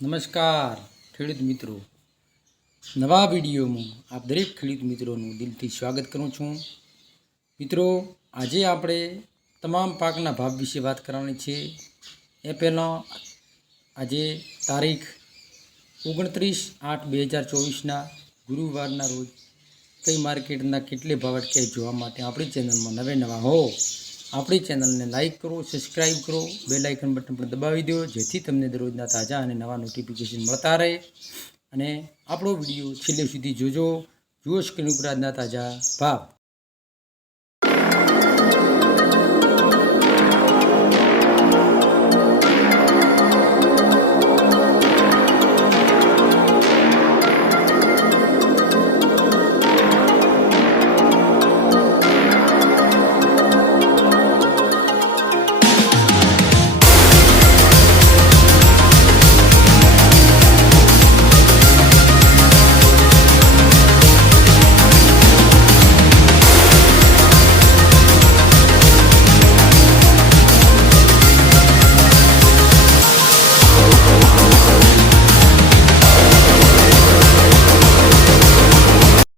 નમસ્કાર ખેડૂત મિત્રો, નવા વિડીયોમાં આપ દરેક ખેડૂત મિત્રોનું દિલથી સ્વાગત કરું છું. મિત્રો, આજે આપણે તમામ પાકના ભાવ વિશે વાત કરવાની છે. એ પહેલાં આજે તારીખ 29/8/2024ના ગુરુવારના રોજ કઈ માર્કેટના કેટલે ભાવ અટક્યા જોવા માટે આપણી ચેનલમાં નવા હો આપણી ચેનલને લાઇક કરો, સબસ્ક્રાઈબ કરો, બેલ આઇકન બટન પર દબાવી દો, જેથી તમને દરરોજના તાજા અને નવા નોટિફિકેશન મળતા રહે. અને આપણો વિડીયો છેલ્લે સુધી જોજો. જુઓ સ્ક્રીન ઉપર આજના તાજા ભાવ.